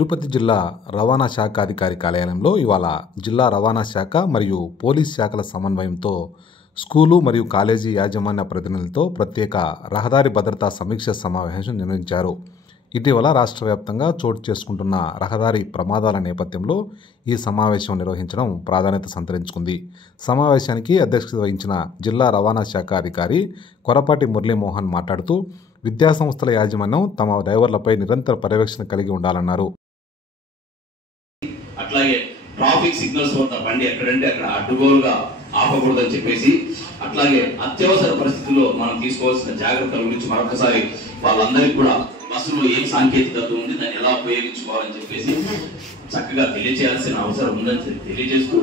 తిరుపతి జిల్లా రవాణా శాఖ అధికారి కార్యాలయంలో ఇవాళ జిల్లా రవాణా శాఖ మరియు పోలీస్ శాఖల సమన్వయంతో స్కూలు మరియు కాలేజీ యాజమాన్య ప్రతినిధులతో ప్రత్యేక రహదారి భద్రతా సమీక్ష సమావేశం నిర్వహించారు. ఇటీవల రాష్ట్ర వ్యాప్తంగా చోటు చేసుకుంటున్న రహదారి ప్రమాదాల నేపథ్యంలో ఈ సమావేశం నిర్వహించడం ప్రాధాన్యత సంతరించుకుంది. సమావేశానికి అధ్యక్షత వహించిన జిల్లా రవాణా శాఖ అధికారి కొరపాటి మురళీమోహన్ మాట్లాడుతూ విద్యాసంస్థల యాజమాన్యం తమ డ్రైవర్లపై నిరంతర పర్యవేక్షణ కలిగి ఉండాలన్నారు. అట్లాగే ట్రాఫిక్ సిగ్నల్స్ వద్ద బండి ఎక్కడంటే అక్కడ అడ్డుగోలుగా ఆపకూడదని చెప్పేసి, అట్లాగే అత్యవసర పరిస్థితుల్లో మనం తీసుకోవాల్సిన జాగ్రత్తల గురించి మరొకసారి వాళ్ళందరికీ కూడా బస్సులో ఏం సాంకేతికత ఉంది, దాన్ని ఎలా ఉపయోగించుకోవాలని చెప్పేసి చక్కగా తెలియజేయాల్సిన అవసరం ఉందని తెలియజేస్తూ,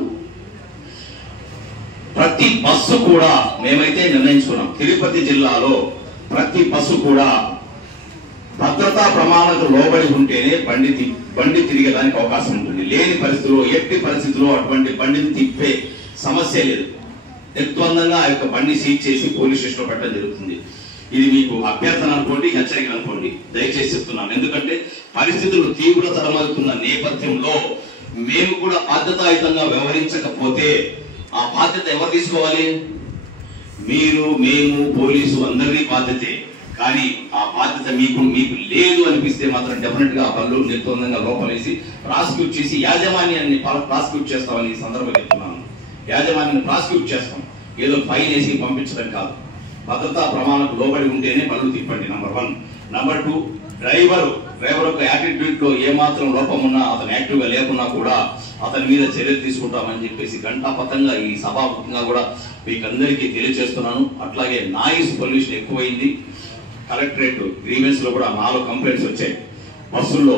ప్రతి బస్సు కూడా మేమైతే నిర్ణయించుకున్నాం, తిరుపతి జిల్లాలో ప్రతి బస్సు కూడా భద్రతా ప్రమాణాలకు లోబడి ఉంటేనే బండి తిరిగేదానికి అవకాశం ఉంటుంది. లేని పరిస్థితుల్లో ఎట్టి పరిస్థితుల్లో అటువంటి బండిని తిప్పే సమస్య లేదు. నిర్ద్వందంగా ఆ యొక్క బండి సీజ్ చేసి పోలీస్ స్టేషన్ లో పెట్టడం జరుగుతుంది. ఇది మీకు అభ్యర్థన అనుకోండి, హెచ్చరిక అనుకోండి, దయచేసి చెప్తున్నాను. ఎందుకంటే పరిస్థితులు తీవ్రతరమవుతున్న నేపథ్యంలో మేము కూడా బాధ్యతాయుతంగా వ్యవహరించకపోతే ఆ బాధ్యత ఎవరు తీసుకోవాలి? మీరు, మేము, పోలీసు అందరినీ బాధ్యతే. కానీ ఆ బాధ్యత మీకు లేదు అనిపిస్తే మాత్రం డెఫినెట్ గా ఆ పనులు నిర్బంధంగా లోపలేసి ప్రాసిక్యూట్ చేసి యాజమాన్యాన్ని ప్రాసిక్యూట్ చేస్తామని ఈ సందర్భంగా చెప్తున్నాను. యాజమాన్యాన్ని ప్రాసిక్యూట్ చేస్తాం, ఏదో ఫైన్ వేసి పంపించడం కాదు. భద్రతా ప్రమాణాలకు లోబడి ఉంటేనే పనులు తిప్పండి, నంబర్ 1. నంబర్ 2, డ్రైవర్ యొక్క యాటిట్యూడ్ లో ఏమాత్రం లోపం ఉన్నా, అతను యాక్టివ్ గా లేకున్నా కూడా అతని మీద చర్యలు తీసుకుంటామని చెప్పేసి ఘంటాపథంగా ఈ సభాముఖంగా కూడా మీకు అందరికీ తెలియజేస్తున్నాను. అట్లాగే నాయిస్ పొల్యూషన్ ఎక్కువైంది. కలెక్టరేట్ గ్రీవెన్స్ లో కూడా 4 కంప్లైంట్స్ వచ్చాయి. బస్సుల్లో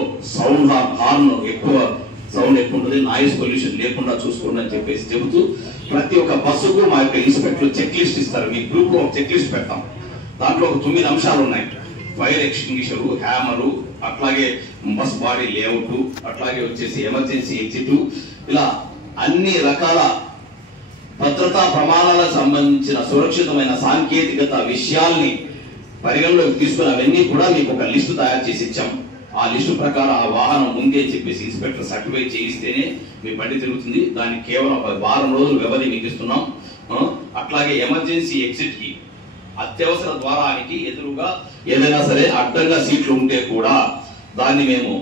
హార్న్ ఎక్కువ ఉంటుంది, నాయిస్ పొల్యూషన్ లేకుండా చూసుకోండి అని చెప్పేసి చెబుతూ, ప్రతి ఒక్క బస్సుకు మా యొక్క ఇన్స్పెక్టర్ చెక్ లిస్ట్ ఇస్తారు. మీ గ్రూప్ లో ఒక చెక్ లిస్ట్ పెడతాం. దాంట్లో ఒక 9 అంశాలు ఉన్నాయి. ఫైర్ ఎక్స్టింగ్విషర్, హ్యామరు, అట్లాగే బస్ బాడీ లేఅవుట్, అట్లాగే వచ్చేసి ఎమర్జెన్సీ ఎగ్జిట్, ఇలా అన్ని రకాల భద్రతా ప్రమాణాలకు సంబంధించిన సురక్షితమైన సాంకేతికత విషయాల్ని పరిగణలోకి తీసుకుని అవన్నీ కూడా మీకు ఒక లిస్టు తయారు చేసి ఇచ్చాం. ఆ లిస్టు ప్రకారం ఆ వాహనం ముందే చెప్పేసి ఇన్స్పెక్టర్ సర్టిఫై చేయిస్తేనే మీ బండి తిరుగుతుంది. దానికి కేవలం 1 వారం రోజులు వ్యవధి మీకు ఇస్తున్నాం. అట్లాగే ఎమర్జెన్సీ ఎగ్జిట్ కి, అత్యవసర ద్వారానికి ఎదురుగా ఏదైనా సరే అడ్డంగా సీట్లు ఉంటే కూడా దాన్ని మేము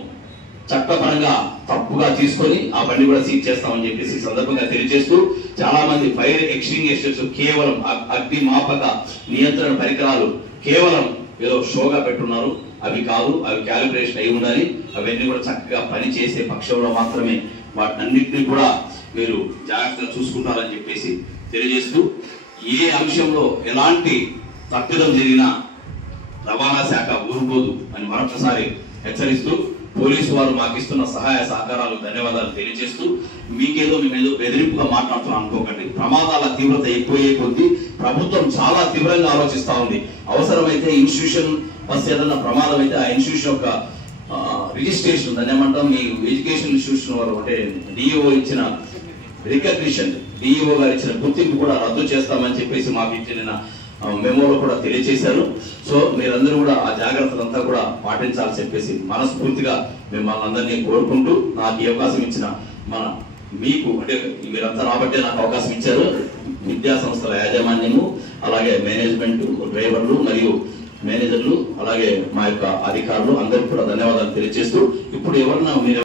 చట్టపరంగా తప్పుగా తీసుకొని ఆ బండి కూడా సీజ్ చేస్తామని చెప్పేసి ఈ సందర్భంగా తెలియజేస్తూ, చాలా మంది ఫైర్ ఎక్స్టింగ్విషర్స్ కేవలం అగ్ని మాపక నియంత్రణ పరికరాలు కేవలం ఏదో షోగా పెట్టున్నారు. అవి కాదు, అవి క్యాలిబ్రేషన్ అయి ఉండాలి. అవన్నీ కూడా చక్కగా పని చేసే పక్షంలో మాత్రమే వాటినన్నింటినీ కూడా మీరు జాగ్రత్తగా చూసుకుంటారని చెప్పేసి తెలియజేస్తూ, ఏ అంశంలో ఎలాంటి తప్పిదం జరిగినా రవాణా శాఖ ఊరుకోదు అని మరొకసారి హెచ్చరిస్తూ, పోలీసు వారు మాకు ఇస్తున్న సహాయ సహకారాలు ధన్యవాదాలు తెలియజేస్తూ, మీకేదో మేమేదో బెదిరింపుగా మాట్లాడుతున్నాం అనుకోకండి. ప్రమాదాల తీవ్రత ఎక్కువయ్యే కొద్దీ ప్రభుత్వం చాలా తీవ్రంగా ఆలోచిస్తా ఉంది. అవసరమైతే ఇన్స్టిట్యూషన్ బస్ ఏదన్నా ప్రమాదం అయితే ఆ ఇన్స్టిట్యూషన్ యొక్క రిజిస్ట్రేషన్, దాన్ని ఏమంటాం, మీ ఎడ్యుకేషన్ ఇన్స్టిట్యూషన్ వారు అంటే డిఈఓ ఇచ్చిన రికగ్నిషన్, డిఈఓ గారు ఇచ్చిన గుర్తింపు కూడా రద్దు చేస్తామని చెప్పేసి మాకు ఇచ్చిన మెమోలో కూడా తెలియజేశారు. సో మీరందరూ కూడా ఆ జాగ్రత్తలంతా కూడా పాటించాలని చెప్పేసి మనస్ఫూర్తిగా మిమ్మల్ని అందరినీ కోరుకుంటూ, నాకు ఈ అవకాశం ఇచ్చిన మీకు అంటే మీరంతా రాబట్టే నాకు అవకాశం ఇచ్చారు. విద్యా సంస్థల యాజమాన్యము, అలాగే మేనేజ్మెంట్, డ్రైవర్లు మరియు మేనేజర్లు, అలాగే మా యొక్క అధికారులు అందరికీ కూడా ధన్యవాదాలు తెలియజేస్తూ, ఇప్పుడు ఎవరన్నా మీరు